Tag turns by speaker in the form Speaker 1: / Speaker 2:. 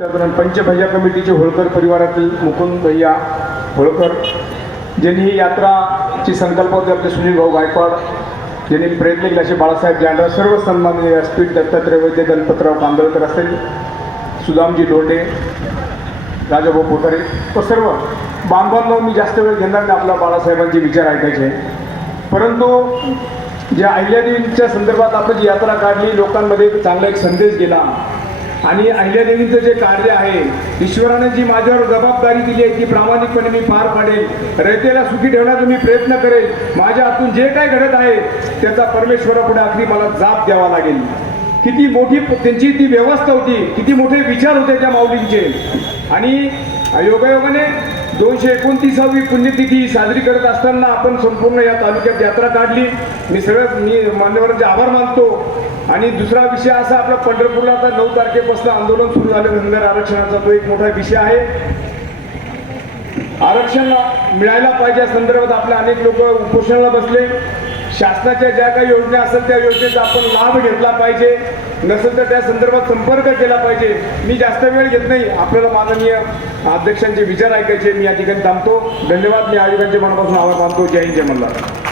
Speaker 1: त्यादरम्यान पंचभैया कमिटीचे होळकर परिवारातील मुकुंद भैया होळकर ज्यांनी ही यात्राची संकल्पना होती आपले सुनील भाऊ गायकवाड ज्यांनी प्रयत्न केले असे बाळासाहेब जानरा सर्व सन्माननीय व्यासपीठ दत्तात्रय वैद्य गणपतराव कांदळकर असेल सुदामजी लोंढे राजाभाऊ पोतारे व सर्व बांधवांना मी जास्त वेळ घेणार नाही आपल्या बाळासाहेबांचे विचार ऐकायचे. परंतु ज्या अहिल्यादेवींच्या संदर्भात आपण जी यात्रा काढली लोकांमध्ये चांगला एक संदेश गेला. आणि अहिल्यादेवीचं जे कार्य आहे ईश्वराने जी माझ्यावर जबाबदारी दिली आहे ती प्रामाणिकपणे मी पार पाडेल. रयतेला सुखी ठेवण्याचा मी प्रयत्न करेल. माझ्या हातून जे काय घडत आहे त्याचा परमेश्वरापुढे आखरी मला जाप द्यावा लागेल. किती मोठी त्यांची ती व्यवस्था होती किती मोठे विचार होते त्या माऊलींचे. आणि योगायोगाने दोनशे एकोणतीसावी पुण्यतिथी साजरी करत असताना आपण संपूर्ण या तालुक्यात यात्रा काढली. मी सगळं मी मान्यवरांचे आभार मानतो. आणि दुसरा विषय असा आपला पंढरपूरला आता नऊ तारखेपासून आंदोलन सुरू झालं. धनगर आरक्षणाचा तो एक मोठा विषय आहे. आरक्षण मिळायला पाहिजे या संदर्भात आपल्या अनेक लोक उपोषणाला बसले. शासनाच्या ज्या काही योजना असेल त्या योजनेचा आपण लाभ घेतला पाहिजे. नसेल तर त्या संदर्भात संपर्क केला पाहिजे. मी जास्त वेळ घेत नाही. आपल्याला माननीय अध्यक्षांचे विचार ऐकायचे मी या ठिकाणी थांबतो. धन्यवाद. मी आयोगांच्या मनापासून आभार मानतो. जय हिंद जय मल्हार.